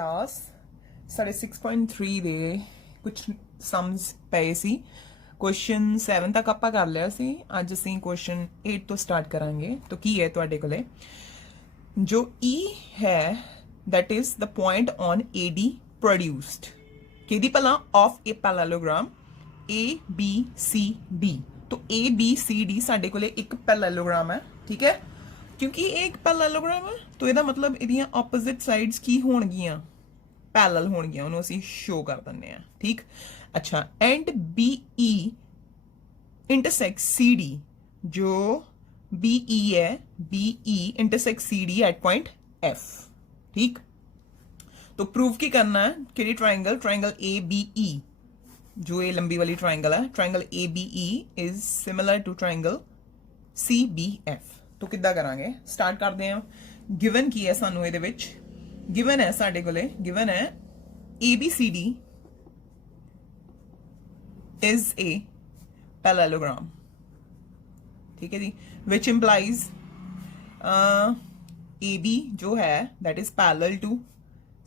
Class साढ़े 6.3 ਦੇ ਕੁਝ ਸਮਸ ਪਏ ਸੀ। क्वेश्चन 7 तक ਆਪਾਂ ਕਰ ਲਿਆ ਸੀ। ਅੱਜ ਅਸੀਂ क्वेश्चन 8 ਤੋਂ ਸਟਾਰਟ ਕਰਾਂਗੇ। तो ਕੀ ਹੈ ਤੁਹਾਡੇ ਕੋਲੇ जो E है that is the point on AD produced ਕਿਹਦੀ ਭਲਾ of a parallelogram ABCD। तो ABCD ਸਾਡੇ ਕੋਲੇ ਇੱਕ parallelogram है, ठीक है। क्योंकि ये एक पैरेललोग्राम है तो ਇਹਦਾ मतलब ਇਹਦੀਆਂ opposite sides ਕੀ ਹੋਣਗੀਆਂ पैरेलल ਹੋਣਗੀਆਂ। ਉਹਨੂੰ ਅਸੀਂ ਸ਼ੋ ਕਰ ਦਿੰਨੇ ਆ, ਠੀਕ। अच्छा एंड BE इंटरसेक्ट CD जो BE है BE intersect CD at point F, ठीक। तो प्रूव की करना है कि ट्राइंगल ABE जो ये लंबी वाली ट्राइंगल है triangle ABE is similar to triangle CBF। तो किद्दां करांगे स्टार्ट करते हैं। गिवन की है सानू ਇਹਦੇ ਵਿੱਚ गिवन है साडे कोले गिवन है ABCD is a parallelogram, ठीक है जी, which implies AB जो है that is parallel to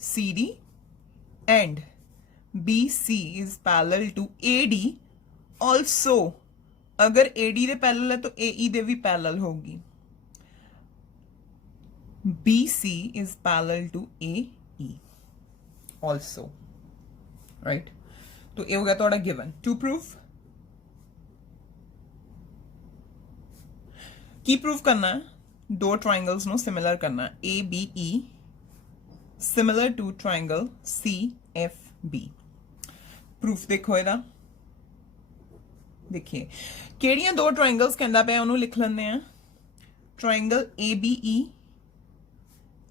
CD and BC is parallel to AD also। अगर AD दे पैरेलल है तो AE दे भी पैरेलल होगी। BC is parallel to AE also, right। तो ये हो गया थोड़ा गिवन। टू प्रूफ की प्रूफ करना है दो ट्राइंगल्स नो सिमिलर करना है ABE similar to triangle CFB। Proof देखो ਇਹਦਾ देखिए ਕਿਹੜੀਆਂ ਦੋ ट्राइंगल्स ਕਹਿੰਦਾ ਪਿਆ ਉਹਨੂੰ ਲਿਖ ਲੈਂਦੇ ਆ। Triangle ABE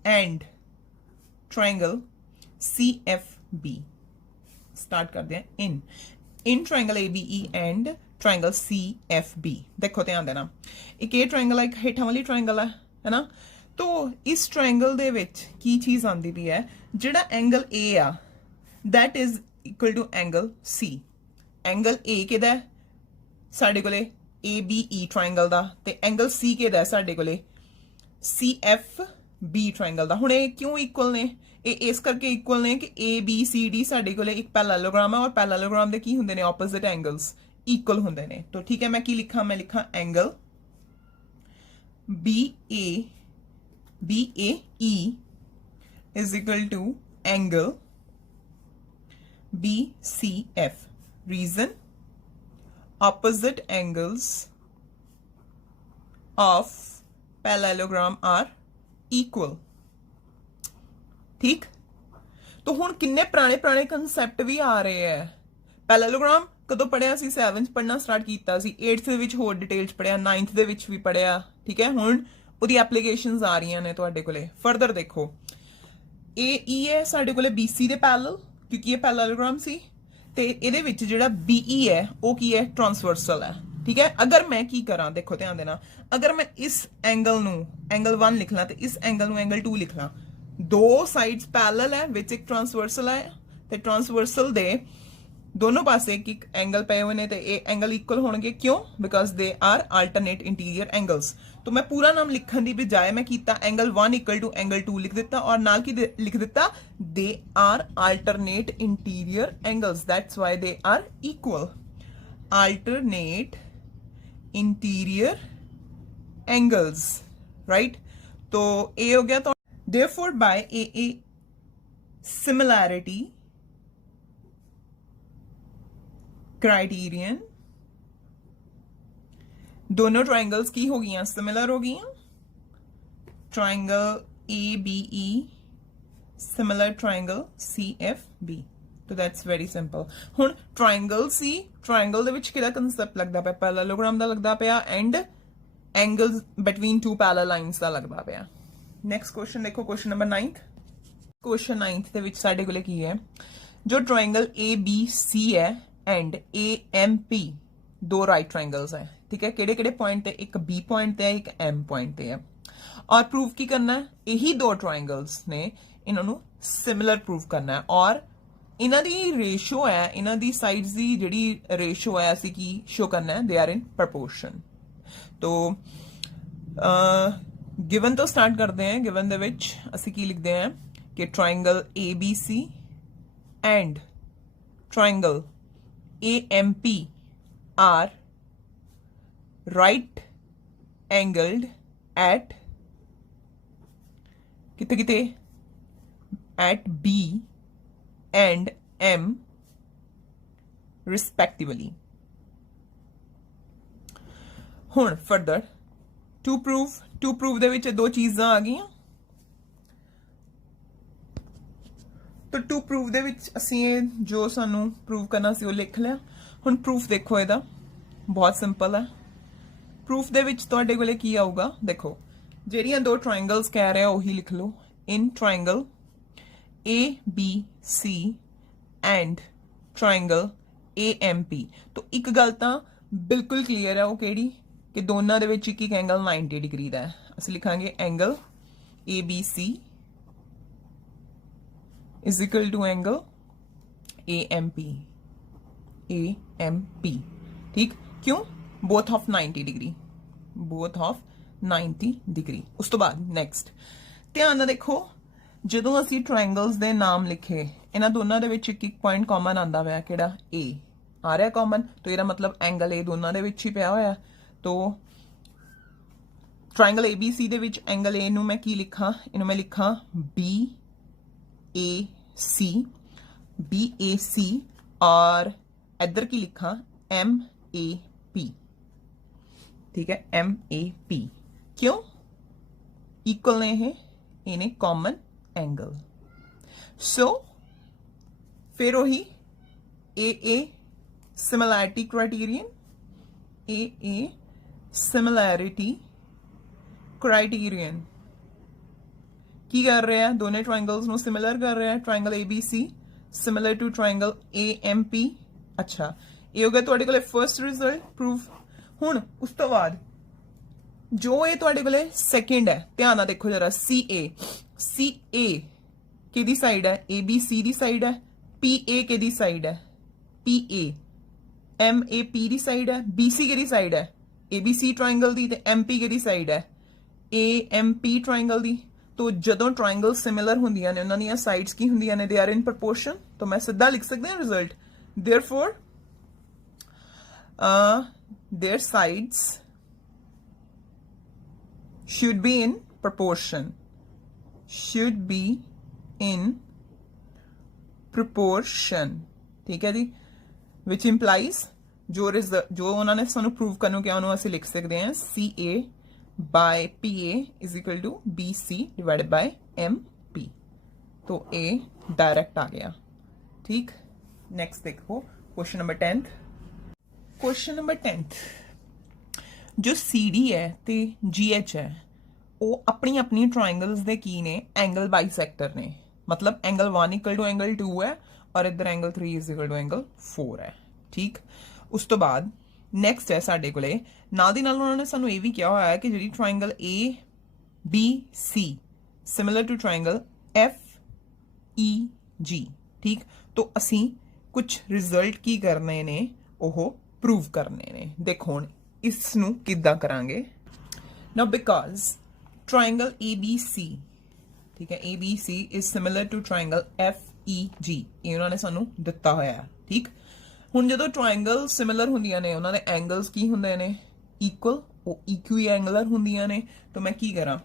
and triangle CFB। Start करते हैं in triangle ABE and triangle CFB। देखो ध्यान देना एक ये ट्राइंगल है, एक हेठा वाली ट्राइंगल है ना। तो इस ट्राइंगल दे विच की चीज आंदी पई है जिहड़ा एंगल A आ that is equal to angle C। Angle A किहदा है साडे कोले ABE ट्राइंगल दा ते एंगल C किहदा है साडे कोले CFB ट्राइंगल दा। हुण ये क्यों इक्वल ने ये इस करके इक्वल ने कि ABCD साडे कोले एक पैरेललोग्राम है और पैरेललोग्राम दे की हुंदे ने ऑपोजिट एंगल्स इक्वल हुंदे ने। तो ठीक है मैं की लिखा मैं लिखा angle BAE is equal to angle BCF। Reason opposite angles of parallelogram are equal, ठीक। तो हुण किन्ने पुराने पुराने कंसैप्ट भी आ रहे हैं। पैरेललोग्राम कदों पढ़िया सी 7th पढ़ना स्टार्ट कीता सी, 8th ਦੇ ਵਿੱਚ ਹੋਰ डिटेल्स पढ़िया, 9th ਦੇ ਵਿੱਚ भी पढ़िया, ठीक है। हुण ਉਹਦੀ एप्लीकेशंस आ रही ने ਤੁਹਾਡੇ ਕੋਲੇ। फर्दर देखो AE है ਸਾਡੇ ਕੋਲੇ BC ਦੇ पैरेलल क्योंकि ये पैरेललोग्राम सी ਤੇ ਇਹਦੇ ਵਿੱਚ ਜਿਹੜਾ BE है ਉਹ ਕੀ है ट्रांसवर्सल है, ठीक है। अगर मैं की करा देखो ध्यान देना अगर मैं इस एंगल नू एंगल 1 लिख ला ते इस एंगल नू एंगल 2 लिख ला, दो साइड्स पैरेलल है विच एक ट्रांसवर्सल है ते ट्रांसवर्सल दे दोनों पासे एक एंगल पे हुए ने ते ये एंगल इक्वल होणगे। क्यों? Because they are alternate interior angles. तो मैं पूरा नाम लिखण दी बजाय मैं कीता एंगल 1 इक्वल टू एंगल 2 लिख दिता और नाल की लिख दिता they are alternate interior angles, that's why they are equal. Alternate interior angles, right. तो ये हो गया। तो therefore by a similarity criterion दोनों ट्राइंगल्स की हो गई सिमिलर हो गई। Triangle ABE similar triangle CFB। तो दैट्स वेरी सिंपल। हुण ट्राइंगल सी ट्राइंगल दे विच किहड़ा कंसेप्ट लगदा पिया पैरेललोग्राम दा लगदा पिया and angles between two parallel lines दा लगदा पिया। नेक्स्ट क्वेश्चन देखो question number 9th। Question 9th दे विच साडे कोले की है जो ट्राइंगल ABC है एंड AMP दो राइट ट्राइंगल्स है, ठीक है। केड़े केड़े पॉइंट ते एक B पॉइंट ते एक M पॉइंट ते है और प्रूफ की करना है यही दो ट्राइंगल्स ने इन्हों सिमिलर प्रूफ करना है और इन्हां दी रेशो है इन्हां दी साइड्स दी जिहड़ी रेशो है असीं की शो करना है दे आर इन प्रपोर्शन। तो गिवन तो स्टार्ट करते हैं। गिवन दे विच असीं की लिखते हैं कि triangle ABC and triangle AMP are right angled at किते किते एट B एंड M रिस्पैक्टिवली। हुण फर्दर टू प्रूव दे विच दो चीज़ां आ गईयां। तो टू प्रूफ दे विच असीं जो सानू प्रूव करना सी वो लिख लिया। हुण प्रूफ देखो इहदा बहुत सिंपल है। प्रूफ दे विच तुहाडे कोले की आऊगा, देखो ਜਿਹੜੀਆਂ दो ट्राइंगल्स कह रहे हो वही लिख लो। In triangle ABC and triangle AMP। तो एक गल तां बिल्कुल क्लीयर है, वो किहड़ी कि दोनों दे विच एक एंगल 90 डिग्री का है। असीं लिखांगे angle ABC is equal to angle AMP। ठीक, क्यों? Both of 90 degree, both of 90 degree. उस तो बाद नैक्सट ध्यान नाल देखो, जदों असीं ट्रायंगल्स दे नाम लिखे इन्हां दोनों दे विच एक पॉइंट कॉमन आंदा पिया, किहड़ा A आ रहा कॉमन, तो ਇਹਦਾ मतलब एंगल A दोनों दे विच ही पिया होया। तो triangle ABC they which angle A नूं मैं की लिखां, इहनूं मैं लिखां BAC और इधर की लिखा MAP। ठीक है, MAP क्यों? इक्वल ने है, इन्हें कॉमन एंगल। सो फिर वही AA similarity criterion, AA similarity criterion की कर रहे हैं, दोनों ट्राइंगल्स नो सिमिलर कर रहे हैं। Triangle ABC similar to triangle AMP। अच्छा, ये हो गया तुहाडे कोले फर्स्ट रिजल्ट प्रूफ। हुण उस तो बाद जो ये तुहाडे कोले सेकंड है, ध्यान नाल देखो जरा, CA किहदी साइड है? ABC दी साइड है। PA किहदी साइड है? PA। MAP दी साइड है। BC किहदी साइड है? ABC ट्राइंगल दी। ते MP किहदी साइड है? AMP ट्राइंगल दी। तो जदों ट्राइंगल सिमिलर होंदियां ने उन्हां दीयां साइड्स की होंदियां ने, दे आर इन प्रपोर्शन। तो मैं सीधा लिख सकते हैं result, therefore there sides should be in proportion, should be in proportion. ठीक है जी, विच इंप्लाइज जो उन्होंने सानू प्रूव करने क्या उन्होंने असं लिख सकते हैं CA by PA is equal to BC divided by MP। तो A डायरेक्ट आ गया। ठीक, नेक्स्ट देखो क्वेश्चन नंबर 10। क्वेश्चन नंबर 10 जो CD है ते GH है वो अपनी अपनी ट्राइंगल्स दे की ने एंगल बाइसेक्टर ने, मतलब एंगल 1 इक्वल टू एंगल 2 है और इधर angle 3 is equal to angle 4 है। ठीक, उस तो बाद नैक्सट है साडे कोले नाल दी नाल उन्होंने सानू ये भी क्या होया है कि जी triangle ABC similar to triangle FEG। ठीक, तो असी कुछ रिजल्ट की करने ने ओहो प्रूव करने ने। देखो हुण इसनू किद्दां करांगे। नाउ बिकॉज ट्राइंगल ABC, ठीक है, ABC is similar to triangle FEG, ये उन्होंने सानू दिता होया है। ठीक, हुण जदों ट्राइंगल सिमिलर होंदियां ने उन्हां दे एंगल्स की हुंदे ने इक्वल, वो इक्वी एंगलर होंदियां ने। तो मैं की करा,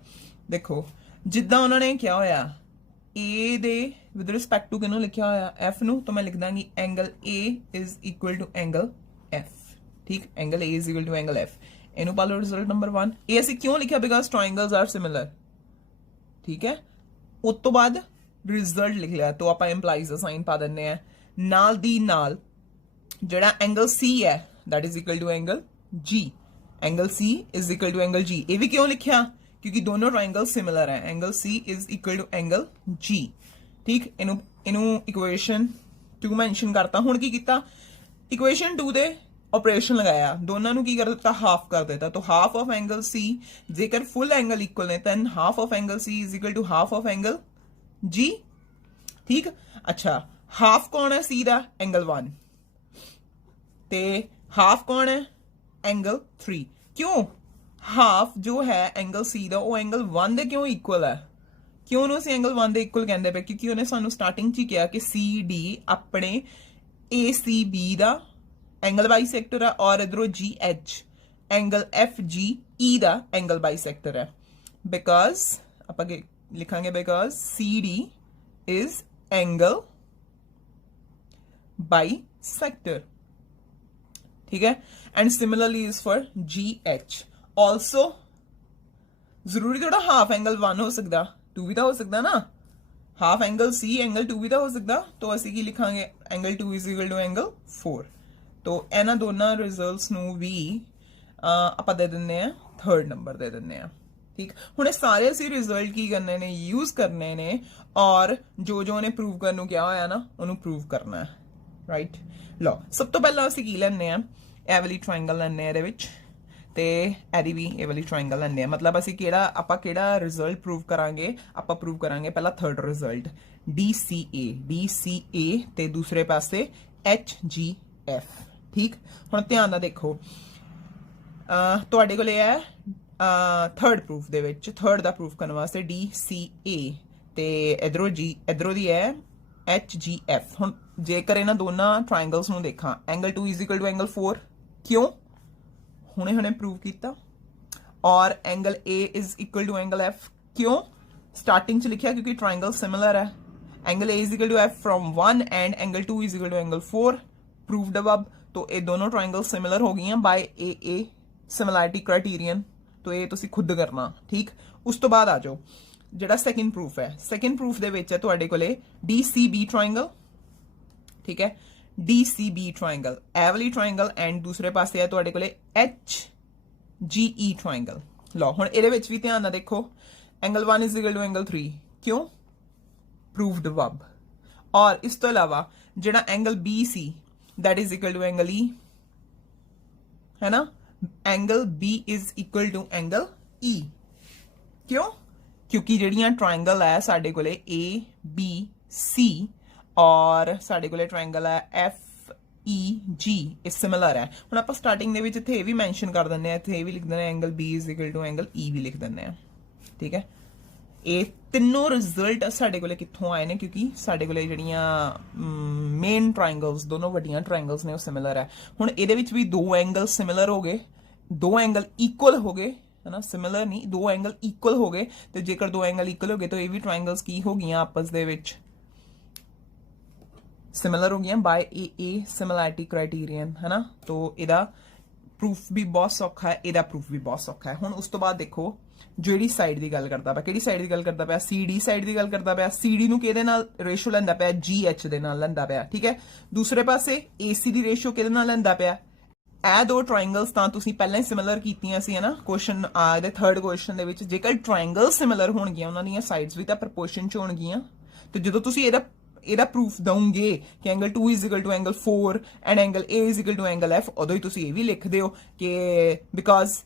देखो जिद्दां उन्होंने क्या होया A दे विद रिस्पेक्ट टू किनू लिखा होया F नू, तो मैं लिख दांगी angle A is equal to angle F। ठीक, angle A is equal to angle F। इनू पा लो रिजल्ट नंबर 1। ए असीं क्यों लिखा? Because triangles are similar. ठीक है, उस तो बाद रिजल्ट लिख लिया, तो आप इंप्लाइज दा साइन पा दिंदे आ। नाल दी नाल जड़ा एंगल C है that is equal to angle G, angle C is equal to angle G। ये भी क्यों लिखा? क्योंकि दोनों ट्राइंगल सिमिलर है। Angle C is equal to angle G। ठीक, इनू इक्वेशन 2 मैंशन करता। हुण की कीता, इक्वेशन 2 दे ऑपरेशन लगाया, दोनों नू की कर दिता, हाफ कर देता। तो हाफ ऑफ एंगल C, जेकर फुल एंगल इक्वल ने then half of angle C is equal to half of angle G। ठीक, अच्छा हाफ कौन है C दा? एंगल 1। ते हाफ कौन है? एंगल 3। क्यों? हाफ जो है एंगल C दा वो एंगल 1 दे क्यों इक्वल है? क्यों ਉਹਨੂੰ ਅਸੀਂ ਐਂਗਲ 1 ਦੇ ਇਕੁਅਲ ਕਹਿੰਦੇ ਪਏ ਕਿਉਂਕਿ ਉਹਨੇ ਸਾਨੂੰ ਸਟਾਰਟਿੰਗ 'ਚ ਹੀ ਕਿਹਾ ਕਿ CD ਆਪਣੇ ACB ਦਾ ਐਂਗਲ ਬਾਈਸੈਕਟਰ ਹੈ ਔਰ ਇਧਰੋਂ GH ਐਂਗਲ FGE ਦਾ ਐਂਗਲ ਬਾਈਸੈਕਟਰ ਹੈ ਬਿਕਾਜ਼ ਆਪਾਂ ਲਿਖਾਂਗੇ because CD is angle bisector ठीक है and similarly is for GH also जरूरी थोड़ा हाफ एंगल 1 हो सकता 2 भी तो हो सकता ना हाफ एंगल C एंगल 2 भी तो हो सकता तो ਅਸੀਂ ਕੀ ਲਿਖਾਂਗੇ angle 2 is equal to angle 4 तो ਇਹਨਾਂ ਦੋਨਾਂ ਰਿਜ਼ਲਟਸ ਨੂੰ ਵੀ ਆਪਾਂ ਦੇ ਦਿੰਨੇ ਆ ਥਰਡ ਨੰਬਰ ਦੇ ਦਿੰਨੇ ਆ ठीक ਹੁਣ ਇਹ ਸਾਰੇ ਅਸੀਂ ਰਿਜ਼ਲਟ ਕੀ ਕਰਨੇ ਨੇ ਯੂਜ਼ ਕਰਨੇ ਨੇ ਔਰ ਜੋ ਜੋ ਉਹਨੇ ਪ੍ਰੂਵ ਕਰਨ ਨੂੰ ਕਿਹਾ ਹੋਇਆ ਨਾ ਉਹਨੂੰ ਪ੍ਰੂਵ ਕਰਨਾ ਹੈ ਰਾਈਟ ਲਓ ਸਭ ਤੋਂ ਪਹਿਲਾਂ ਅਸੀਂ ਕੀ ਲੈਣੇ ਆ ਇਹ ਵਾਲੀ ਟ੍ਰਾਇੰਗਲ ਲੈਣੇ ਆ ਇਹਦੇ ਵਿੱਚ ਤੇ ਇਹਦੀ ਵੀ ਇਹ ਵਾਲੀ ਟ੍ਰਾਇੰਗਲ ਲੈਣੇ ਆ ਮਤਲਬ ਅਸੀਂ ਕਿਹੜਾ ਰਿਜ਼ਲਟ ਪ੍ਰੂਵ ਕਰਾਂਗੇ ਆਪਾਂ ਪ੍ਰੂਵ ਕਰਾਂਗੇ ਪਹਿਲਾ ਥਰਡ ਰਿਜ਼ਲਟ DCA ਤੇ ਦੂਸਰੇ ਪਾਸੇ HGF ਠੀਕ ਹੁਣ ਧਿਆਨ ਨਾਲ ਦੇਖੋ ਤੁਹਾਡੇ ਕੋਲ ਇਹ ਹੈ थर्ड प्रूफ दे विच थर्ड दा प्रूफ करने वास्ते DCA ते इधरों दी है HGF हुण जेकर इन्हां दोनों ट्रायंगल्स नूं देखा angle 2 is equal to angle 4 क्यों हुणे प्रूव कीता और angle A is equal to angle F क्यों स्टार्टिंग च लिखिया क्योंकि ट्रायंगल सिमिलर है angle A is equal to F from 1 and angle 2 is equal to angle 4 proved अब तो ये दोनों ट्रायंगल सिमिलर हो गई बाय AA सिमिलैरिटी क्राइटेरियन तो ये तुसी खुद करना ठीक उस तो बाद आ जाओ जेड़ा सेकंड प्रूफ है सेकंड प्रूफ दे विच है तुहाडे कोले DCB ट्रायंगल ठीक है DCB ट्रायंगल ए वाली ट्रायंगल एंड दूसरे पासे है तुहाडे कोले HGE ट्रायंगल लो हुण इहदे विच भी ध्यान नाल देखो angle 1 is equal to angle 3 क्यों प्रूव्ड अब और इस तो अलावा जेड़ा angle BC that is equal to angle E है ना angle B is equal to angle E क्यों क्योंकि जड़ियां ट्रायंगल है साडे कोले ABC और साडे कोले ट्रायंगल है FEG ये सिमिलर है हुण आपां स्टार्टिंग दे विच इत्थे भी मेंशन कर दिंदे आ इत्थे भी लिख दिंदे angle B is equal to angle E भी लिख दिंदे आ ठीक है ये तीनों रिजल्ट साडे कोले कित्थों आए ने क्योंकि साडे कोले जड़ियां मेन ट्रायंगल्स दोनों वड्डियां ट्रायंगल्स ने वो सिमिलर है हुण इहदे विच भी दो एंगल सिमिलर हो गए दो एंगल इक्वल हो गए है ना सिमिलर नहीं दो एंगल इक्वल हो गए तो जेकर दो एंगल इक्वल हो गए तो ये भी ट्रायंगल्स की हो गई आपस दे विच सिमिलर हो गई बाय AA सिमिलैरिटी क्राइटेरियन है ना तो इहदा प्रूफ भी बहुत सौखा है इहदा प्रूफ भी बहुत सौखा है हुण उस तो बाद देखो ਜਿਹੜੀ ਸਾਈਡ ਦੀ ਗੱਲ ਕਰਦਾ ਪਿਆ ਕਿਹੜੀ ਸਾਈਡ ਦੀ ਗੱਲ ਕਰਦਾ ਪਿਆ CD ਸਾਈਡ ਦੀ ਗੱਲ ਕਰਦਾ ਪਿਆ CD ਨੂੰ ਕਿਹਦੇ ਨਾਲ ਰੇਸ਼ੋ ਲੈਂਦਾ ਪਿਆ GH ਦੇ ਨਾਲ ਲੈਂਦਾ ਪਿਆ ਠੀਕ ਹੈ ਦੂਸਰੇ ਪਾਸੇ AC ਦੀ ਰੇਸ਼ੋ ਕਿਹਦੇ ਨਾਲ ਲੈਂਦਾ ਪਿਆ ਇਹ ਦੋ ਟ੍ਰਾਇੰਗਲਸ ਤਾਂ ਤੁਸੀਂ ਪਹਿਲਾਂ ਹੀ ਸਿਮਿਲਰ ਕੀਤੀਆਂ ਸੀ ਹੈ ਨਾ ਕੁਐਸਚਨ ਦੇ ਥਰਡ ਕੁਐਸਚਨ ਦੇ ਵਿੱਚ ਜੇਕਰ ਟ੍ਰਾਇੰਗਲ ਸਿਮਿਲਰ ਹੋਣਗੀਆਂ ਉਹਨਾਂ ਦੀਆਂ ਸਾਈਡਸ ਵੀ ਤਾਂ ਪ੍ਰੋਪੋਰਸ਼ਨ ਚ ਹੋਣਗੀਆਂ ਤੇ ਜਦੋਂ ਤੁਸੀਂ ਇਹਦਾ ਪ੍ਰੂਫ ਦਵੋਗੇ ਕਿ angle 2 is equal to angle 4 and angle A is equal to angle F ਉਦੋਂ ਹੀ ਤੁਸੀਂ ਇਹ ਵੀ ਲਿਖਦੇ ਹੋ ਕਿ because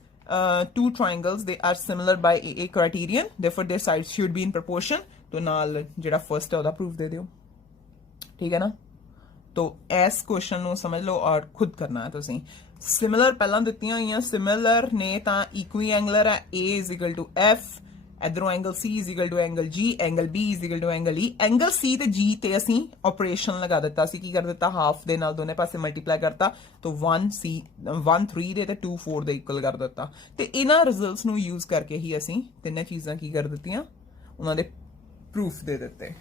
two triangles they are similar by AA criterion therefore their sides should be in proportion तो नाल जेड़ा फर्स्ट है ओदा प्रूफ दे दियो ठीक है ना तो इस क्वेश्चन नु समझ लो और खुद करना है तुसी सिमिलर पहला दित्तियां होईयां सिमिलर ने तां इक्वी एंगलर है A is equal to F इधरों angle C is equal to angle G angle B is equal to angle E angle C ते G ते असी ऑपरेशन लगा दिता सी की कर दिता हाफ दे नाल दोने पासे मल्टीप्लाई करता तो 1 3 दे ते 2 4 दे इक्वल कर दिता ते इना रिजल्ट्स नु यूज करके ही असी तिन्ने चीजां की कर दित्तियां उन्हां दे प्रूफ दे दिते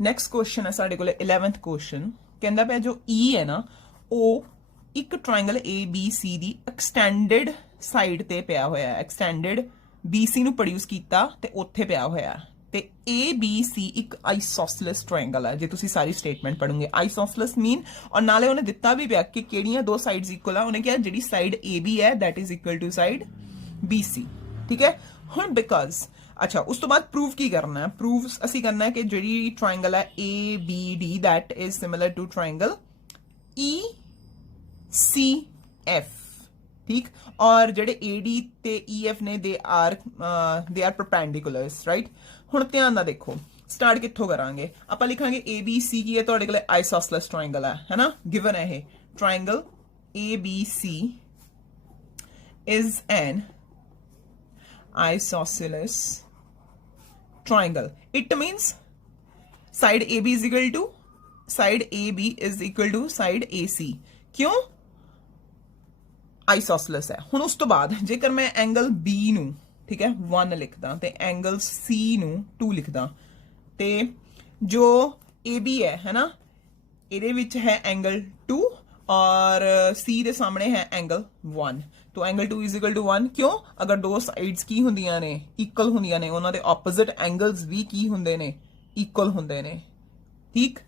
नेक्स्ट क्वेश्चन है साडे कोले 11th क्वेश्चन कहंदा पिया जो E है ना ओ एक ट्रायंगल ABC दी एक्सटेंडेड साइड ते पिया होया है एक्सटेंडेड BC ਨੂੰ ਪ੍ਰੋਡਿਊਸ ਕੀਤਾ ਤੇ ਉੱਥੇ ਪਿਆ ਹੋਇਆ ਤੇ ABC ਇੱਕ ਆਈਸੋਸਲਸ ਟ੍ਰਾਇੰਗਲ ਹੈ ਜੇ ਤੁਸੀਂ ਸਾਰੀ ਸਟੇਟਮੈਂਟ ਪੜੋਗੇ ਆਈਸੋਸਲਸ ਮੀਨ ਔਰ ਨਾਲੇ ਉਹਨੇ ਦਿੱਤਾ ਵੀ ਪਿਆ ਕਿ ਕਿਹੜੀਆਂ ਦੋ ਸਾਈਡਸ ਇਕੁਅਲ ਆ ਉਹਨੇ ਕਿਹਾ ਜਿਹੜੀ ਸਾਈਡ AB ਹੈ that is equal to side BC ਠੀਕ ਹੈ ਹੁਣ ਬਿਕਾਜ਼ ਅੱਛਾ ਉਸ ਤੋਂ ਬਾਅਦ ਪ੍ਰੂਫ ਕੀ ਕਰਨਾ ਹੈ ਪ੍ਰੂਫ ਅਸੀਂ ਕਰਨਾ ਹੈ ਕਿ ਜਿਹੜੀ ਟ੍ਰਾਇੰਗਲ ਹੈ ABD that is similar to triangle ECF ठीक और जेडे AD ते EF ने दे आर परपेंडिकुलर्स राइट हुण ध्यान नाल देखो स्टार्ट कित्थों करांगे आपां लिखांगे ABC की है तुहाडे कोले आइसोसलस ट्रायंगल है ना गिवन है triangle ABC is an isosceles triangle. It means side AB is equal to side AB is equal to side AC. क्यों? आइसोसलस है। हुण उस तो बाद जेकर मैं एंगल B ਨੂੰ ठीक है 1 लिखदा ते एंगल C ਨੂੰ 2 लिखदा ते जो AB है ना ਇਹਦੇ ਵਿੱਚ है एंगल 2 और C ਦੇ ਸਾਹਮਣੇ है एंगल 1 तो एंगल 2 इज इक्वल टू 1 क्यों अगर दो साइड्स की ਹੁੰਦੀਆਂ ਨੇ ਇਕੁਅਲ ਹੁੰਦੀਆਂ ਨੇ ਉਹਨਾਂ ਦੇ ਆਪੋਜ਼ਿਟ ਐਂਗਲਸ ਵੀ ਕੀ ਹੁੰਦੇ ਨੇ ਇਕੁਅਲ ਹੁੰਦੇ ਨੇ ਠੀਕ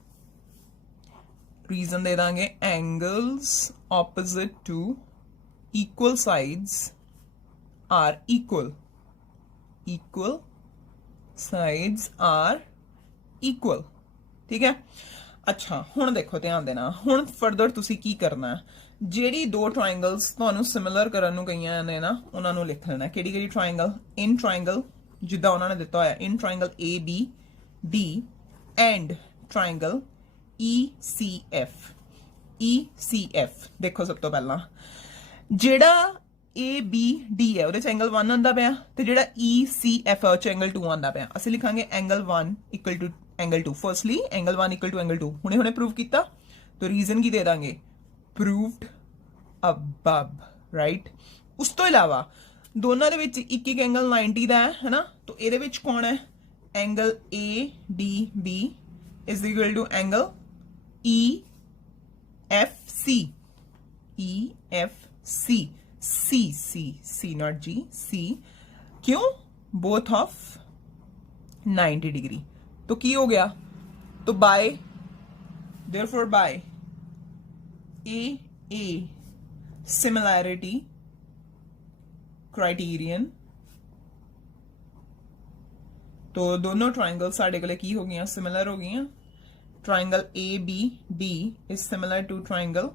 रीजन दे दांगे angles opposite to equal sides are equal sides are equal ठीक है अच्छा हुण देखो ध्यान देना हुण फर्दर तुसी की करना ਜਿਹੜੀ ਦੋ ਟ੍ਰਾਇੰਗਲਸ ਤੁਹਾਨੂੰ ਸਿਮਿਲਰ ਕਰਨ ਨੂੰ ਕਈਆਂ ਨੇ ਨਾ ਉਹਨਾਂ ਨੂੰ ਲਿਖ ਲੈਣਾ ਕਿਹੜੀ ਕਿਹੜੀ ਟ੍ਰਾਇੰਗਲ ਇਨ ਟ੍ਰਾਇੰਗਲ ਜਿੱਦਾਂ ਉਹਨਾਂ ਨੇ ਦਿੱਤਾ ਹੋਇਆ in triangle ABD and triangle ECF ਦੇਖੋ ਸਭ ਤੋਂ ਪਹਿਲਾਂ ਜਿਹੜਾ ABD ਹੈ ਉਹਦੇ ਚ ਐਂਗਲ 1 ਆਂਦਾ ਪਿਆ ਤੇ ਜਿਹੜਾ ECF ਹੈ ਉਹ ਚ ਐਂਗਲ 2 ਆਂਦਾ ਪਿਆ ਅਸੀਂ ਲਿਖਾਂਗੇ angle 1 equal to angle 2 firstly angle 1 equal to angle 2 ਹੁਣੇ ਹੁਣੇ ਪ੍ਰੂਵ ਕੀਤਾ तो रीजन की दे देंगे प्रूव्ड अबव राइट उस तो इलावा दोनों ਦੇ ਵਿੱਚ ਇੱਕ ਇੱਕ ਐਂਗਲ 90 ਦਾ ਹੈ ਨਾ तो ਇਹਦੇ ਵਿੱਚ ਕੌਣ ਹੈ angle ADB is equal to angle EFC C not G C क्यों both of 90 डिग्री तो की हो गया तो bye therefore by a similarity criterion तो दोनों ट्राइंगल साढ़े कोले की हो गई सिमिलर हो गई triangle ABD is similar to triangle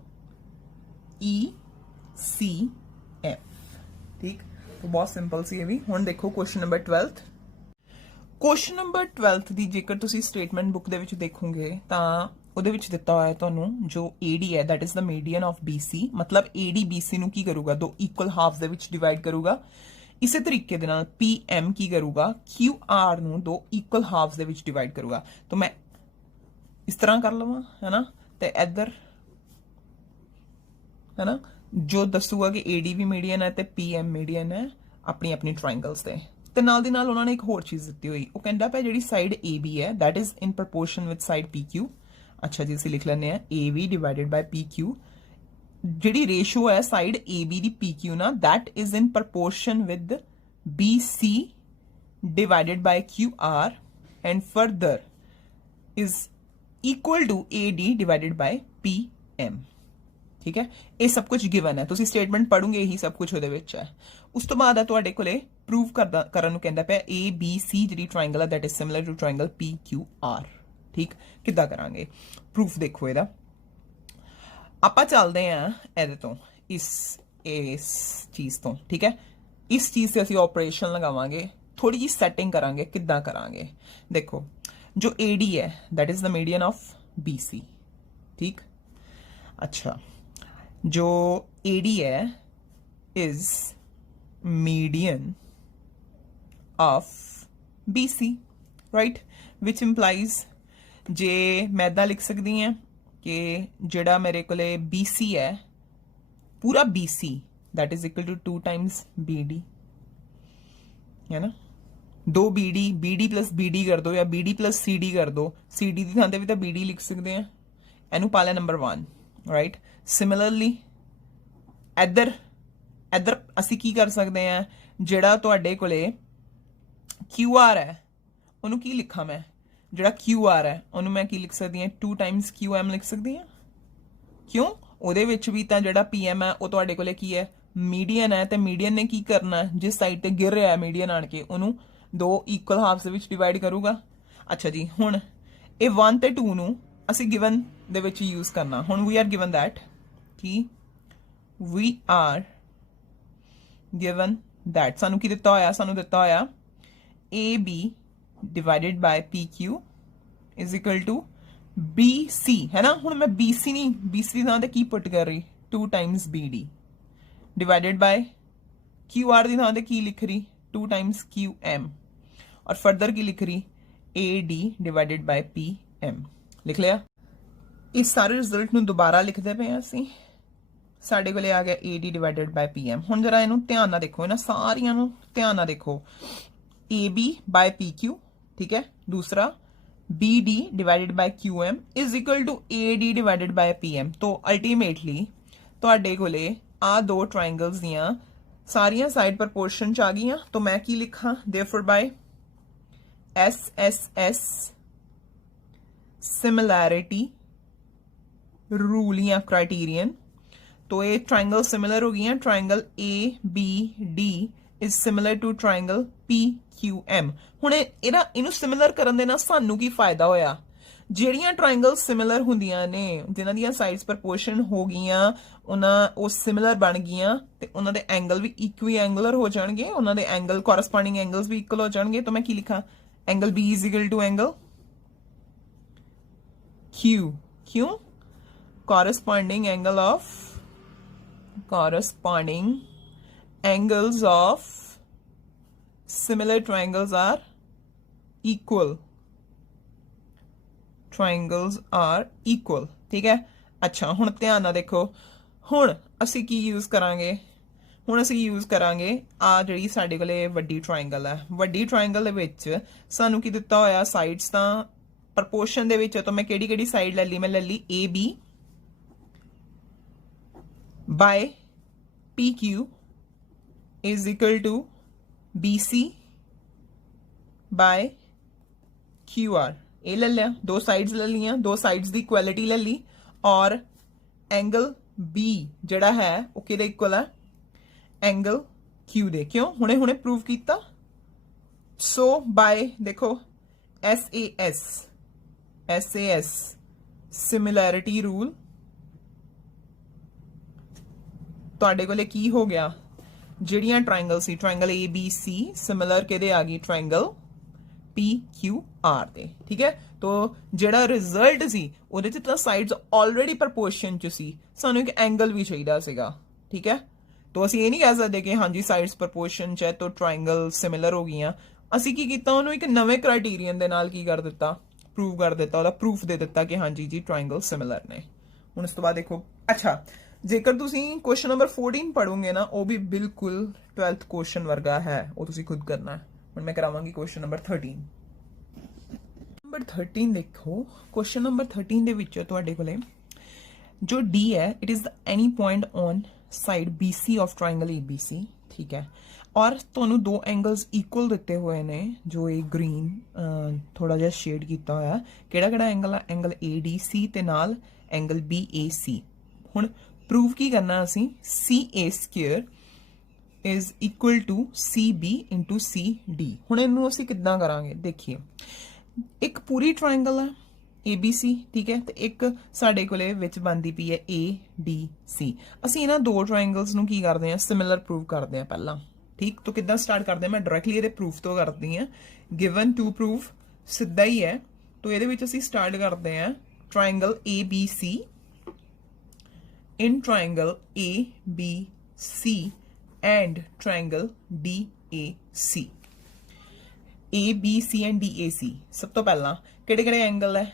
ECF ठीक तो बहुत सिंपल सी है भी हुण देखो question number 12th question number 12th ਦੀ ਜੇਕਰ ਤੁਸੀਂ ਸਟੇਟਮੈਂਟ ਬੁੱਕ ਦੇ ਵਿੱਚ ਦੇਖੋਗੇ ਤਾਂ ਉਹਦੇ ਵਿੱਚ ਦਿੱਤਾ ਹੋਇਆ ਹੈ ਤੁਹਾਨੂੰ ਜੋ AD ਹੈ that is the median of BC ਮਤਲਬ AD BC ਨੂੰ ਕੀ ਕਰੂਗਾ ਦੋ ਇਕੁਅਲ ਹਾਫਸ ਦੇ ਵਿੱਚ ਡਿਵਾਈਡ ਕਰੂਗਾ ਇਸੇ ਤਰੀਕੇ ਦੇ ਨਾਲ PM ਕੀ ਕਰੂਗਾ QR ਨੂੰ ਦੋ ਇਕੁਅਲ ਹਾਫਸ ਦੇ ਵਿੱਚ ਡਿਵਾਈਡ ਕਰੂਗਾ ਤਾਂ ਮੈਂ ਇਸ ਤਰ੍ਹਾਂ ਕਰ ਲਵਾਂ ਹੈ ਨਾ ਤੇ ਇੱਧਰ ਹੈ ਨਾ ਜੋ ਦੱਸੂਗਾ ਕਿ AD ਵੀ ਮੀਡੀਅਨ ਹੈ ਤੇ PM ਮੀਡੀਅਨ ਹੈ ਆਪਣੀ ਆਪਣੀ ਟ੍ਰਾਇੰਗਲਸ ਦੇ ਤੇ ਨਾਲ ਦੀ ਨਾਲ ਉਹਨਾਂ ਨੇ ਇੱਕ ਹੋਰ ਚੀਜ਼ ਦਿੱਤੀ ਹੋਈ ਉਹ ਕਹਿੰਦਾ ਪਿਆ ਜਿਹੜੀ ਸਾਈਡ AB ਹੈ that is in proportion with side PQ ਅੱਛਾ ਜੀ ਅਸੀਂ ਲਿਖ ਲੈਂਦੇ ਆ AB divided by PQ ਜਿਹੜੀ ਰੇਸ਼ੋ ਹੈ ਸਾਈਡ AB ਦੀ PQ ਨਾ that is in proportion with BC divided by QR and further is equal to AD divided by PM ठीक है ਇਹ ਸਭ ਕੁਝ ਗਿਵਨ ਹੈ ਤੁਸੀਂ ਸਟੇਟਮੈਂਟ ਪੜੋਗੇ ਇਹੀ ਸਭ ਕੁਝ ਉਹਦੇ ਵਿੱਚ ਹੈ ਉਸ ਤੋਂ ਬਾਅਦ ਆ ਤੁਹਾਡੇ ਕੋਲੇ ਪ੍ਰੂਵ ਕਰਨ ਨੂੰ ਕਹਿੰਦਾ ਪਿਆ ABC ਜਿਹੜੀ ਟ੍ਰਾਇੰਗਲ ਹੈ that is similar to triangle PQR ਠੀਕ ਕਿੱਦਾਂ ਕਰਾਂਗੇ ਪ੍ਰੂਫ ਦੇਖੋ ਇਹਦਾ ਆਪਾਂ ਚੱਲਦੇ ਆਂ ਇਹਦੇ ਤੋਂ ਇਸ ਚੀਜ਼ ਤੋਂ ਠੀਕ ਹੈ ਇਸ ਚੀਜ਼ ਤੇ ਅਸੀਂ ਆਪਰੇਸ਼ਨ ਲਗਾਵਾਂਗੇ ਥੋੜੀ ਜੀ ਸੈਟਿੰਗ ਕਰਾਂਗੇ ਕਿੱਦਾਂ ਕਰਾਂਗੇ ਦੇਖੋ ਜੋ AD ਹੈ that is the median of BC ठीक अच्छा जो AD है is median of BC right which implies जे मैं इदा लिख सकती हैं कि जड़ा मेरे को BC है पूरा BC that is equal to 2 times BD है ना दो BD plus BD कर दो या BD plus CD कर दो CD की थां ते भी तो BD लिख सकते हैं ਇਹਨੂੰ ਪਾ ਲਿਆ ਨੰਬਰ 1 ਰਾਈਟ ਸਿਮਿਲਰਲੀ ਇੱਧਰ ਅਸੀਂ ਕੀ ਕਰ ਸਕਦੇ ਆ ਜਿਹੜਾ ਤੁਹਾਡੇ ਕੋਲੇ QR ਹੈ ਉਹਨੂੰ ਕੀ ਲਿਖਾਂ ਮੈਂ ਜਿਹੜਾ QR ਹੈ ਉਹਨੂੰ ਮੈਂ ਕੀ ਲਿਖ ਸਕਦੀ ਹਾਂ 2 times QM ਲਿਖ ਸਕਦੀ ਹਾਂ ਕਿਉਂ ਉਹਦੇ ਵਿੱਚ ਵੀ ਤਾਂ ਜਿਹੜਾ PM ਹੈ ਉਹ ਤੁਹਾਡੇ ਕੋਲੇ ਕੀ ਹੈ ਮੀਡੀਅਨ ਹੈ ਤੇ ਮੀਡੀਅਨ ਨੇ ਕੀ ਕਰਨਾ ਜਿਸ ਸਾਈਡ ਤੇ ਗਿਰ ਰਿਹਾ ਮੀਡੀਅਨ ਆਣ ਕੇ ਉਹਨੂੰ ਦੋ ਇਕੁਅਲ ਹਾਫਸ ਦੇ ਵਿੱਚ ਡਿਵਾਈਡ ਕਰੂਗਾ ਅੱਛਾ ਜੀ ਹੁਣ ਇਹ 1 ਤੇ 2 ਨੂੰ ਅਸੀਂ ਗਿਵਨ ਦੇ ਵਿੱਚ ਯੂਜ਼ ਕਰਨਾ ਹੁਣ ਵੀ ਆਰ ਗਿਵਨ ਦੈਟ ਕਿ ਵੀ ਆਰ ਗਿਵਨ ਦੈਟ ਸਾਨੂੰ ਕੀ ਦਿੱਤਾ ਹੋਇਆ ਸਾਨੂੰ ਦਿੱਤਾ ਹੋਇਆ AB divided by PQ is equal to BC है ना ਹੁਣ ਮੈਂ BC ਨਹੀਂ BC ਦੀ ਥਾਂ ਤੇ ਕੀ ਪੁੱਟ ਕਰ ਰਹੀ 2 times BD divided by QR ਦੀ ਥਾਂ ਤੇ ਕੀ ਲਿਖ ਰਹੀ 2 times QM और फर्दर की लिख रही AD डिवाइडेड बाय PM लिख लिया। इस सारे रिजल्ट ਨੂੰ ਦੁਬਾਰਾ ਲਿਖਦੇ ਪਏ ਹਾਂ ਅਸੀਂ। ਸਾਡੇ ਕੋਲੇ ਆ ਗਿਆ AD ਡਿਵਾਈਡਡ ਬਾय PM। ਹੁਣ ਜਰਾ ਇਹਨੂੰ ਧਿਆਨ ਨਾਲ ਦੇਖੋ, ਇਹਨਾਂ ਸਾਰੀਆਂ ਨੂੰ ਧਿਆਨ ਨਾਲ ਦੇਖੋ। AB ਬਾय PQ, ਠੀਕ ਹੈ। ਦੂਸਰਾ BD divided by QM is equal to AD divided by PM। तो अल्टीमेटली ਤੁਹਾਡੇ ਕੋਲੇ ਆ ਦੋ ट्रायंगल्स ਦੀਆਂ ਸਾਰੀਆਂ ਸਾਈਡ ਪ੍ਰਪੋਰਸ਼ਨ ਚ ਆ ਗਈਆਂ। तो मैं ਕੀ ਲਿਖਾਂ, therefore by SSS similarity rule या क्राइटेरियन। तो ये ट्रायंगल सिमिलर हो गई। Triangle ABD is similar to triangle PQM। ਹੁਣ ਇਹਨੂੰ ਸਿਮਿਲਰ ਕਰਨ ਦੇ ਨਾਲ ਸਾਨੂੰ ਕੀ ਫਾਇਦਾ ਹੋਇਆ, ਜਿਹੜੀਆਂ ਟ੍ਰਾਇੰਗਲ ਸਿਮਿਲਰ ਹੁੰਦੀਆਂ ਨੇ ਜਿਨ੍ਹਾਂ ਦੀਆਂ ਸਾਈਡਸ ਪ੍ਰਪੋਰਸ਼ਨ ਹੋ ਗਈਆਂ ਉਹ ਸਿਮਿਲਰ ਬਣ ਗਈਆਂ ਤੇ ਉਹਨਾਂ ਦੇ ਐਂਗਲ ਵੀ ਇਕੁਈ ਐਂਗੂਲਰ ਹੋ ਜਾਣਗੇ, ਉਹਨਾਂ ਦੇ ਐਂਗਲ ਕੋਰਸਪੋਂਡਿੰਗ ਐਂਗਲਸ ਵੀ ਇਕੁਅਲ ਹੋ ਜਾਣਗੇ। ਤਾਂ ਮੈਂ ਕੀ ਲਿਖਾਂ, angle B is equal to angle Q। ਕਿਉਂ, corresponding angles of similar triangles are equal। ठीक है। अच्छा हुण ध्यान नाल देखो, हुण असी की यूज करांगे, हुण असी यूज करांगे आ जिहड़ी साडे कोले वड्डी ट्रायंगल है। वड्डी ट्रायंगल दे विच सानू की दित्ता होया साइड्स तां प्रपोर्शन दे विच। तो मैं केड़ी साइड ले ली, मैं ले ली AB by PQ is equal to BC by QR। ये ले लिया, दो साइड्स ले लिया, दो साइड्स दी इक्वालिटी ले ली और एंगल B जड़ा है वो किहदे इक्वल है, एंगल Q दे। क्यों, हुणे हुणे प्रूव कीता। सो बाय देखो SAS सिमिलैरिटी रूल ਤੁਹਾਡੇ ਕੋਲੇ ਕੀ ਹੋ ਗਿਆ, ਜਿਹੜੀਆਂ ਟ੍ਰਾਇੰਗਲ ਸੀ ਟ੍ਰਾਇੰਗਲ ABC ਸਿਮਿਲਰ ਕਿਹਦੇ ਆ ਗਈ, ਟ੍ਰਾਇੰਗਲ PQR ਦੇ। ਠੀਕ ਹੈ। तो ਜਿਹੜਾ ਰਿਜ਼ਲਟ ਸੀ ਉਹਦੇ ਚ ਤਾਂ ਸਾਈਡਸ ਆਲਰੇਡੀ ਪ੍ਰਪੋਰਸ਼ਨ ਚ ਸੀ, ਸਾਨੂੰ ਇੱਕ ਐਂਗਲ ਵੀ ਚਾਹੀਦਾ ਸੀਗਾ। ਠੀਕ ਹੈ। तो ਅਸੀਂ ਇਹ ਨਹੀਂ ਕਹਿ ਸਕਦੇ ਕਿ ਹਾਂਜੀ ਸਾਈਡਸ ਪ੍ਰਪੋਰਸ਼ਨ ਚ ਹੈ ਤਾਂ ਟ੍ਰਾਇੰਗਲ ਸਿਮਿਲਰ ਹੋ ਗਈਆਂ। ਅਸੀਂ ਕੀ ਕੀਤਾ, ਉਹਨੂੰ ਇੱਕ ਨਵੇਂ ਕ੍ਰਾਈਟੇਰੀਅਨ ਦੇ ਨਾਲ ਕੀ ਕਰ ਦਿੱਤਾ, ਪ੍ਰੂਵ ਕਰ ਦਿੱਤਾ, ਉਹਦਾ ਪ੍ਰੂਫ ਦੇ ਦਿੱਤਾ ਕਿ ਹਾਂਜੀ ਜੀ ਟ੍ਰਾਇੰਗਲ ਸਿਮਿਲਰ ਨੇ। ਹੁਣ ਇਸ ਤੋਂ ਬਾਅਦ ਦੇਖੋ, ਅੱਛਾ ਜੇਕਰ ਤੁਸੀਂ ਕੁਐਸਚਨ ਨੰਬਰ 14 ਪੜੋਗੇ ਨਾ ਉਹ ਵੀ ਬਿਲਕੁਲ 12th ਕੁਐਸਚਨ ਵਰਗਾ ਹੈ, ਉਹ ਤੁਸੀਂ ਖੁਦ ਕਰਨਾ ਹੈ। ਹੁਣ ਮੈਂ ਕਰਾਵਾਂਗੀ ਕੁਐਸਚਨ ਨੰਬਰ 13। ਨੰਬਰ 13 ਦੇਖੋ, ਕੁਐਸਚਨ ਨੰਬਰ 13 ਦੇ ਵਿੱਚ ਤੁਹਾਡੇ ਕੋਲੇ ਜੋ D ਹੈ, it is any point on side BC of triangle ABC। ਠੀਕ ਹੈ। ਔਰ ਤੁਹਾਨੂੰ ਦੋ ਐਂਗਲਸ ਇਕੁਅਲ ਦਿੱਤੇ ਹੋਏ ਨੇ, ਜੋ ਇਹ ਗ੍ਰੀਨ ਥੋੜਾ ਜਿਹਾ ਸ਼ੇਡ ਕੀਤਾ ਹੋਇਆ। ਕਿਹੜਾ ਐਂਗਲ ਆ, ਐਂਗਲ ADC ਤੇ ਨਾਲ ਐਂਗਲ BAC। ਹੁਣ ਪ੍ਰੂਵ ਕੀ ਕਰਨਾ ਅਸੀਂ, CA square is equal to CB into CD। ਹੁਣ ਇਹਨੂੰ ਅਸੀਂ ਕਿੱਦਾਂ ਕਰਾਂਗੇ, ਦੇਖੀਏ ਇੱਕ ਪੂਰੀ ਟ੍ਰਾਇੰਗਲ ਹੈ ABC। ਠੀਕ ਹੈ। ਤੇ ਇੱਕ ਸਾਡੇ ਕੋਲੇ ਵਿੱਚ ਬਣਦੀ ਪਈ ਹੈ ADC। ਅਸੀਂ ਇਹਨਾਂ ਦੋ ਟ੍ਰਾਇੰਗਲਸ ਨੂੰ ਕੀ ਕਰਦੇ ਹਾਂ, ਸਿਮਿਲਰ ਪ੍ਰੂਵ ਕਰਦੇ ਹਾਂ ਪਹਿਲਾਂ। ਠੀਕ। तो ਕਿੱਦਾਂ ਸਟਾਰਟ ਕਰਦੇ ਹਾਂ, ਮੈਂ ਡਾਇਰੈਕਟਲੀ ਇਹਦੇ ਪ੍ਰੂਫ ਤੋਂ ਕਰਦੀ ਹਾਂ। ਗਿਵਨ ਟੂ ਪ੍ਰੂਫ ਸਿੱਧਾ ਹੀ ਹੈ। तो ਇਹਦੇ ਵਿੱਚ ਅਸੀਂ ਸਟਾਰਟ ਕਰਦੇ ਹਾਂ triangle ABC in triangle ABC and triangle DAC। ABC and DAC ਸਭ ਤੋਂ ਪਹਿਲਾਂ ਕਿਹੜੇ ਐਂਗਲ ਹੈ,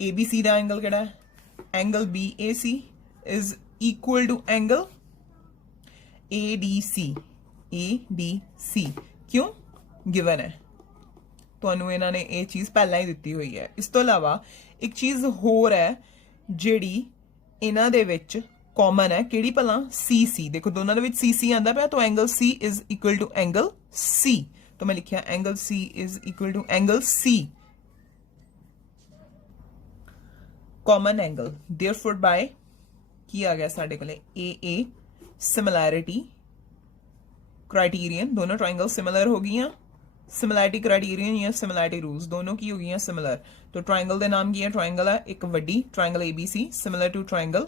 ABC ਦਾ ਐਂਗਲ ਕਿਹੜਾ ਹੈ, angle BAC is equal to angle ADC। ਕਿਉਂ, ਗਿਵਨ ਹੈ, ਤੁਹਾਨੂੰ ਇਹਨਾਂ ਨੇ ਇਹ ਚੀਜ਼ ਪਹਿਲਾਂ ਹੀ ਦਿੱਤੀ ਹੋਈ ਹੈ। ਇਸ ਤੋਂ ਇਲਾਵਾ ਇੱਕ ਚੀਜ਼ ਹੋਰ ਹੈ ਜਿਹੜੀ ਇਹਨਾਂ ਦੇ ਵਿੱਚ ਕਾਮਨ ਹੈ, ਕਿਹੜੀ ਭਲਾ, CC। ਦੇਖੋ ਦੋਨਾਂ ਦੇ ਵਿੱਚ CC ਆਂਦਾ ਪਿਆ, ਤਾਂ angle C is equal to angle C। ਤਾਂ ਮੈਂ ਲਿਖਿਆ angle C is equal to angle C, common angle. Therefore by ਕੀ ਆ ਗਿਆ ਸਾਡੇ ਕੋਲੇ, AA सिमिलैरिटी क्राइटेरियन। दोनों ट्राइंगल सिमिलर हो गई, सिमिलैरिटी क्राइटेरियन या सिमिलैरिटी रूल्स दोनों की हो गई सिमिलर। तो ट्राइंगल के नाम की है, ट्राइंगल है एक वड्डी triangle ABC similar to triangle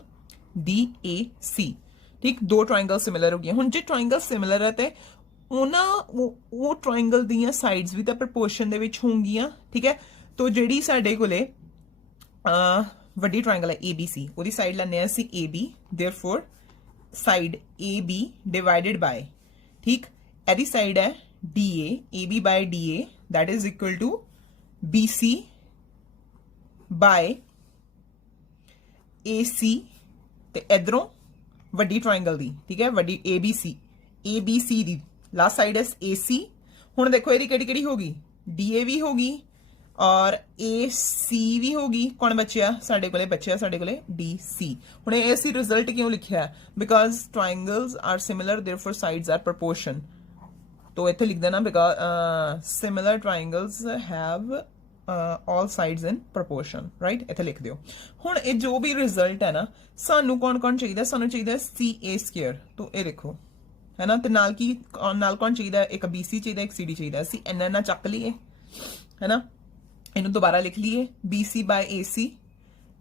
DAC। ठीक, दो ट्राइंगल सिमिलर हो गई। हुण जे ट्राइंगल सिमिलर है तो वो ट्राइंगल दी साइड्स भी तो प्रपोर्शन दे विच होंगियां। ठीक है। तो जिहड़ी साडे कोले वड्डी ट्राइंगल है ABC, ओदी साइड लैने असीं AB। Therefore side AB divided by, ठीक, एदी साइड है DA, AB by DA, that is equal to BC by AC ਤੇ ਇਧਰੋਂ ਵੱਡੀ ਟ੍ਰਾਇੰਗਲ ਦੀ, ਠੀਕ ਹੈ, ਵੱਡੀ ABC ਦੀ ਲਾਸਟ ਸਾਈਡ ਹੈ AC। ਹੁਣ ਦੇਖੋ ਇਹਦੀ ਕਿਹੜੀ ਕਿਹੜੀ ਹੋਗੀ, DA ਵੀ ਹੋਗੀ ਔਰ AC ਵੀ ਹੋਗੀ। ਕੌਣ ਬਚਿਆ ਸਾਡੇ ਕੋਲੇ, ਬਚਿਆ ਸਾਡੇ ਕੋਲੇ DC। ਹੁਣ ਇਹ ਅਸੀਂ ਰਿਜ਼ਲਟ ਕਿਉਂ ਲਿਖਿਆ, because triangles are similar therefore sides are proportion. तो इतने लिख देना because similar triangles have all sides in proportion, right. इतने लिख दियो। हुण ये जो भी रिजल्ट है ना, सानू कौन कौन चाहिए, सानू चाहिए CA²। तो ये देखो है ना, ते नाल की नाल कौन चाहिए, एक BC चाहिए, एक CD चाहिए। असी इन्ना चक लीए है ना, इनू दोबारा लिख लीए। BC by AC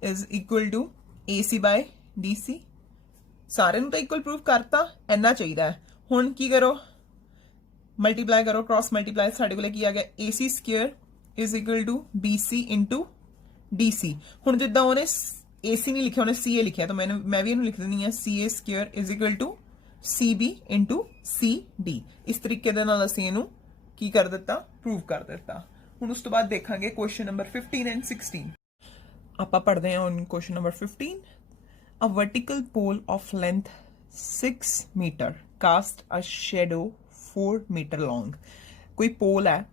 is equal to AC by DC। सारे नू तो इक्वल प्रूव करता, इन्ना चाहिए। हुण की करो, मल्टीप्लाई करो, क्रॉस मल्टीप्लाई, साढ़े को की आ गया AC² is equal to BC into DC। हुण जिद्दां उहने AC नहीं लिखा, उन्हें CA लिखा, तो मैं भी इन्हू लिख देनी है CA² is equal to CB into CD। इस तरीके दे नाल असीं इहनू की कर दिता, प्रूव कर दिता। हुण उस तो बाद देखांगे क्वेश्चन नंबर 15 एंड 16। आपां पढ़दे हां हुण question number 15। A vertical pole of length 6 metre cast a shadow 4 metre long. कोई पोल है,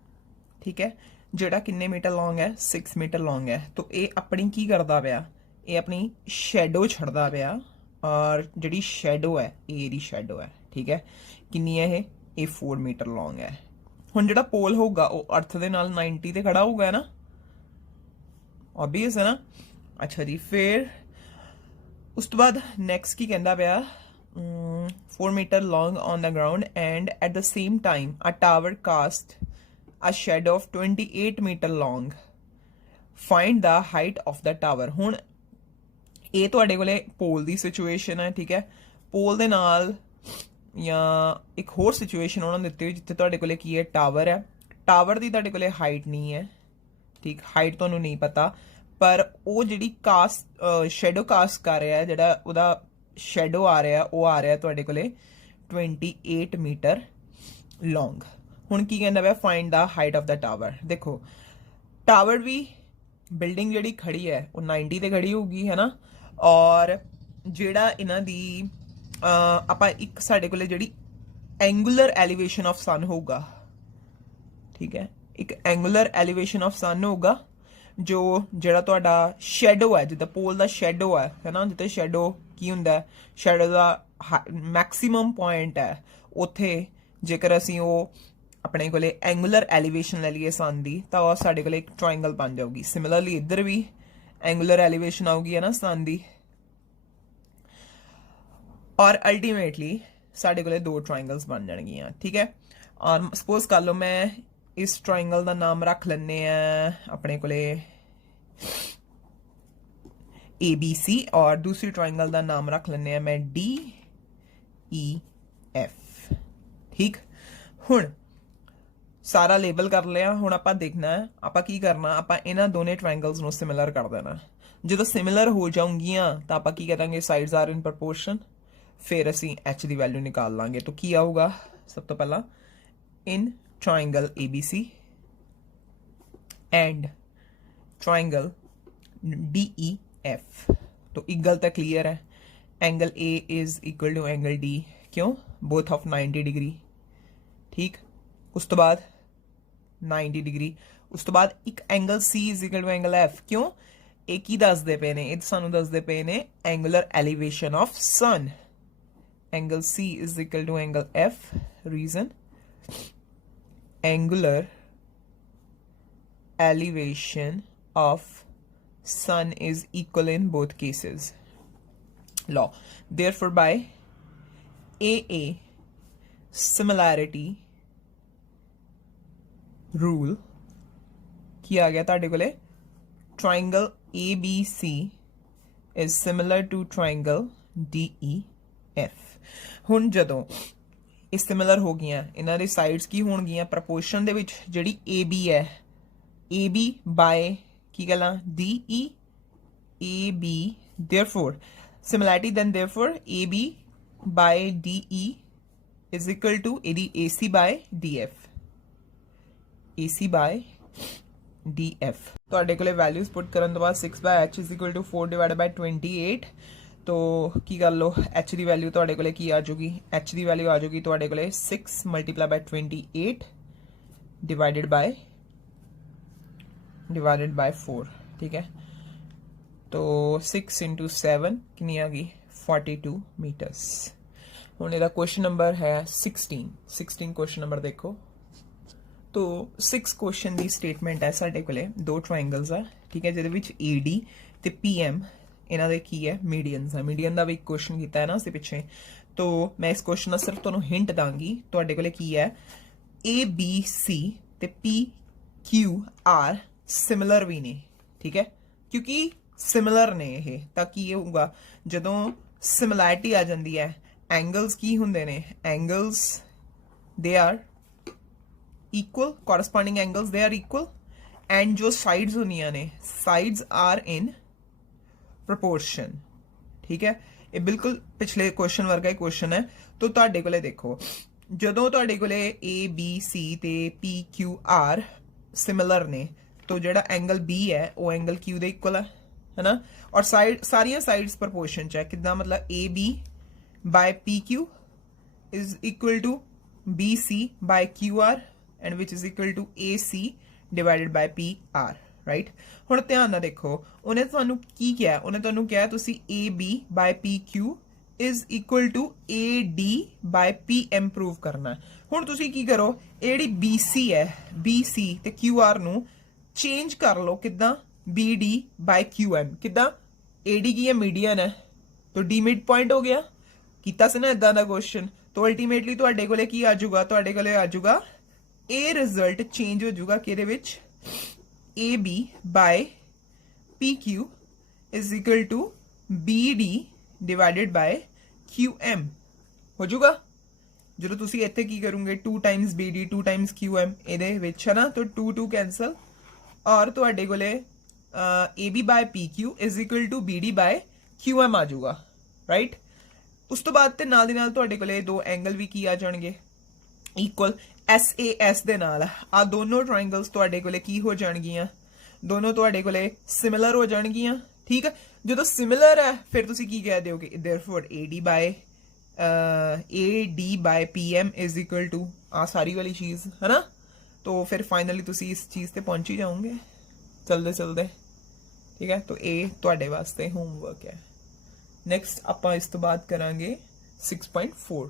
ठीक है, जेड़ा किन्ने मीटर लॉन्ग है, 6 मीटर लॉन्ग है। तो ये अपनी की करदा पिया, ये अपनी शैडो छड़दा पिया, और जिहड़ी शैडो है ये शैडो है, ठीक है। किन्नी है ये 4 मीटर लॉन्ग है। हुण जिहड़ा पोल होगा वो अर्थ दे नाल 90 ते खड़ा होगा ना, ऑब्वियस है ना। अच्छा जी, फिर उस तो बाद नैक्सट की कहंदा पिया 4 meter long on the ground, and at the same time a tower cast a shadow of 28 meter long. Find the height of the tower। हुण ਇਹ ਤੁਹਾਡੇ ਕੋਲੇ ਪੋਲ ਦੀ ਸਿਚੁਏਸ਼ਨ ਹੈ, ਠੀਕ ਹੈ। ਪੋਲ ਦੇ ਨਾਲ ਜਾਂ ਇੱਕ ਹੋਰ ਸਿਚੁਏਸ਼ਨ ਉਹਨਾਂ ਨੇ ਦਿੱਤੀ ਹੋਈ ਜਿੱਥੇ ਤੁਹਾਡੇ ਕੋਲੇ ਕੀ ਹੈ, ਟਾਵਰ ਹੈ। ਟਾਵਰ ਦੀ ਤੁਹਾਡੇ ਕੋਲੇ ਹਾਈਟ ਨਹੀਂ ਹੈ, ਠੀਕ, ਹਾਈਟ ਤੁਹਾਨੂੰ ਨਹੀਂ ਪਤਾ, ਪਰ ਉਹ ਜਿਹੜੀ ਕਾਸਟ ਸ਼ੈਡੋ ਕਾਸਟ ਕਰ ਰਿਹਾ ਹੈ, ਜਿਹੜਾ ਉਹਦਾ ਸ਼ੈਡੋ ਆ ਰਿਹਾ, ਉਹ ਆ ਰਿਹਾ ਤੁਹਾਡੇ ਕੋਲੇ 28 मीटर लॉन्ग। हुण की कहना है, find the height of the tower. देखो टावर भी बिल्डिंग जिहड़ी खड़ी है वो 90 ते खड़ी होगी, है ना। और जिहड़ा इन्हां दी आपां एक साडे कोले जिहड़ी एंगुलर एलिवेशन ऑफ सन होगा, ठीक है, एक एंगुलर एलिवेशन ऑफ सन होगा जो जिहड़ा तुहाडा शैडो है, जिद्दां पोल दा शैडो है ना, जिद्दां शैडो की हुंदा है, शैडो दा मैक्सिमम पॉइंट है, उत्थे जेकर असीं ਉਹ ਆਪਣੇ ਕੋਲੇ एंगुलर एलिवेशन ले लईए सन दी, ਤਾਂ ਉਹ ਸਾਡੇ ਕੋਲੇ ਇੱਕ ट्रायंगल बन जाऊगी। सिमिलरली इधर भी एंगुलर एलिवेशन आऊगी, है ना, सन दी। और अल्टीमेटली ਸਾਡੇ ਕੋਲੇ दो ट्रायंगल्स बन जाणगीਆਂ, ठीक है। और सपोज कर लो मैं इस ट्रायंगल का नाम रख लैने आ अपने कोले ABC, और दूसरी ट्रायंगल का नाम रख लैने मैं DEF, ठीक। हुण सारा लेबल कर लिया। हुण आपां देखना है आपां की करना, आपां इन्हां दोने ट्रायंगल्स नूं सिमिलर कर देना। जो सिमिलर हो जाऊंगियां तो आपां की कहांगे, साइड्स आर इन प्रपोर्शन। फिर असीं H की वैल्यू निकाल लांगे। तो की आऊगा, सब तो पहला in triangle ABC and triangle DEF। तो एक गल तो क्लियर है, angle A is equal to angle D, क्यों, बोथ ऑफ 90 डिग्री, ठीक। उस तो बाद 90 डिग्री, उस तो बाद एक angle C is equal to angle F, क्यों, एक ही दसदे पे ने, सानू दसदे पे ने angular elevation of sun. Angle C is equal to angle F, reason angular elevation of sun is equal in both cases. Law. Therefore, by AA similarity rule ਕੀ ਆ ਗਿਆ ਤੁਹਾਡੇ ਕੋਲੇ, triangle ABC is similar to triangle DEF। ਹੁਣ ਜਦੋਂ ਇਹ similar ਹੋ ਗਈਆਂ, ਇਹਨਾਂ ਦੇ ਸਾਈਡਸ ਕੀ ਹੋਣਗੀਆਂ, ਪ੍ਰਪੋਰਸ਼ਨ ਦੇ ਵਿੱਚ। ਜਿਹੜੀ AB ਹੈ, AB ਬਾਏ की गल्लां DE AB, therefore similarity, then therefore AB by DE is equal to AD AC by DF, AC by DF। ਤੁਹਾਡੇ ਕੋਲੇ ਵੈਲਿਊਜ਼ ਪੁੱਟ ਕਰਨ ਤੋਂ ਬਾਅਦ 6 by h is equal to 4 divided by 28। तो की कर लो h की वैल्यू ਤੁਹਾਡੇ ਕੋਲੇ ਕੀ ਆ ਜਾਊਗੀ, h ਦੀ ਵੈल्यू ਆ ਜਾਊਗੀ ਤੁਹਾਡੇ ਕੋਲੇ 6 मल्टीप्लाई बाय 28 डिवाइडेड बाय 4। ठीक है, तो 6 इंटू 7 कितनी आ गई 42 मीटर्स। ਹੁਣ ਇਹਦਾ क्वेश्चन नंबर है 16 क्वेश्चन नंबर देखो। तो 6 क्वेश्चन ਦੀ स्टेटमेंट है ਸਾਡੇ ਕੋਲੇ ਦੋ ट्रायंगल्स है। ठीक है, ਜਿਹਦੇ ਵਿੱਚ AD ਤੇ PM ਇਹਨਾਂ ਦੇ ਕੀ ਹੈ ਮੀਡੀਅਨਸ ਹੈ। ਮੀਡੀਅਨ ਦਾ ਵੀ क्वेश्चन ਕੀਤਾ ਹੈ ਨਾ ਅਸੀਂ ਪਿੱਛੇ। तो मैं इस क्वेश्चन ਦਾ ਸਿਰਫ ਤੁਹਾਨੂੰ ਹਿੰਟ ਦਾਂਗੀ। ਤੁਹਾਡੇ ਕੋਲੇ ਕੀ ਹੈ ABC ਤੇ PQR ਸਿਮਿਲਰ ਵੀ ਨੇ। ठीक है, क्योंकि सिमिलर ने ਇਹ ਤਾਂ ਕੀ ਹੋਊਗਾ ਜਦੋਂ ਸਿਮਿਲੈਰਿਟੀ ਆ ਜਾਂਦੀ ਹੈ एंगल्स की ਹੁੰਦੇ ਨੇ angles they are equal, corresponding angles they are equal, and जो sides ਹੁੰਦੀਆਂ ਨੇ sides are in proportion। ठीक है, ਇਹ ਬਿਲਕੁਲ ਪਿਛਲੇ क्वेश्चन ਵਰਗਾ ਹੀ क्वेश्चन ਹੈ। तो ਤੁਹਾਡੇ ਕੋਲੇ ਦੇਖੋ ਜਦੋਂ ਤੁਹਾਡੇ ਕੋਲੇ ABC ਤੇ PQR सिमिलर ने तो ਜਿਹੜਾ एंगल B है वो एंगल Q ਦੇ इक्वल है ना, और साइड सारियां साइड्स प्रोपोर्शन ਚ ਹੈ। ਕਿਦਾਂ मतलब AB by PQ is equal to BC by QR and which is equal to AC divided by PR, right? ਹੁਣ ਧਿਆਨ ਨਾਲ ਦੇਖੋ ਉਹਨੇ ਤੁਹਾਨੂੰ ਕੀ ਕਿਹਾ, ਉਹਨੇ ਤੁਹਾਨੂੰ ਕਿਹਾ ਤੁਸੀਂ AB by PQ is equal to AD by PM prove ਕਰਨਾ। ਹੁਣ ਤੁਸੀਂ ਕੀ ਕਰੋ, ਇਹ ਜਿਹੜੀ BC ਹੈ BC ਤੇ QR ਨੂੰ ਚੇਂਜ ਕਰ ਲਓ ਕਿਦਾਂ BD by QM। ਕਿਦਾਂ AD ਕੀ ਹੈ ਮੀਡੀਅਨ ਹੈ, तो D मिड पॉइंट हो गया। ਕੀਤਾ ਸੀ ਨਾ ਇਦਾਂ ਦਾ ਕੁਐਸਚਨ। तो ਅਲਟੀਮੇਟਲੀ ਤੁਹਾਡੇ ਕੋਲੇ ਕੀ ਆ ਜਾਊਗਾ, ਤੁਹਾਡੇ ਕੋਲੇ ਆ ਜਾਊਗਾ ਇਹ ਰਿਜ਼ਲਟ ਚੇਂਜ ਹੋ ਜਾਊਗਾ ਕਿਹਦੇ ਵਿੱਚ AB by PQ is equal to BD divided by QM ਹੋ ਜਾਊਗਾ। ਜਦੋਂ ਤੁਸੀਂ ਇੱਥੇ ਕੀ ਕਰੋਗੇ 2 times BD 2 times QM ਇਹਦੇ ਵਿੱਚ ਹੈ ਨਾ, तो 2 2 ਕੈਂਸਲ ਔਰ ਤੁਹਾਡੇ ਕੋਲੇ AB by PQ is equal to BD by QM ਆ ਜਾਊਗਾ, ਰਾਈਟ। ਉਸ ਤੋਂ ਬਾਅਦ ਤੇ ਨਾਲ ਦੀ ਨਾਲ ਤੁਹਾਡੇ ਕੋਲੇ ਦੋ ਐਂਗਲ ਵੀ ਕੀ ਆ ਜਾਣਗੇ ਇਕੁਅਲ SAS ਦੇ ਨਾਲ। ਆ ਦੋਨੋਂ ਟ੍ਰਾਇੰਗਲਸ ਤੁਹਾਡੇ ਕੋਲੇ ਕੀ ਹੋ ਜਾਣਗੀਆਂ, ਦੋਨੋਂ ਤੁਹਾਡੇ ਕੋਲੇ ਸਿਮਿਲਰ ਹੋ ਜਾਣਗੀਆਂ। ਠੀਕ ਹੈ, ਜਦੋਂ ਸਿਮਿਲਰ ਹੈ ਫਿਰ ਤੁਸੀਂ ਕੀ ਕਹਿ ਦਿਓਗੇ therefore AD by PM is equal to ਆ ਸਾਰੀ ਵਾਲੀ ਚੀਜ਼ ਹੈ ਨਾ। तो फिर फाइनली ਤੁਸੀਂ ਇਸ ਚੀਜ਼ ਤੇ ਪਹੁੰਚ ਹੀ ਜਾਓਗੇ ਚਲਦੇ। ठीक है, तो ਇਹ ਤੁਹਾਡੇ ਵਾਸਤੇ ਹੋਮਵਰਕ ਹੈ। ਨੈਕਸਟ ਆਪਾਂ ਇਸ ਤੋਂ ਬਾਅਦ ਕਰਾਂਗੇ 6.4।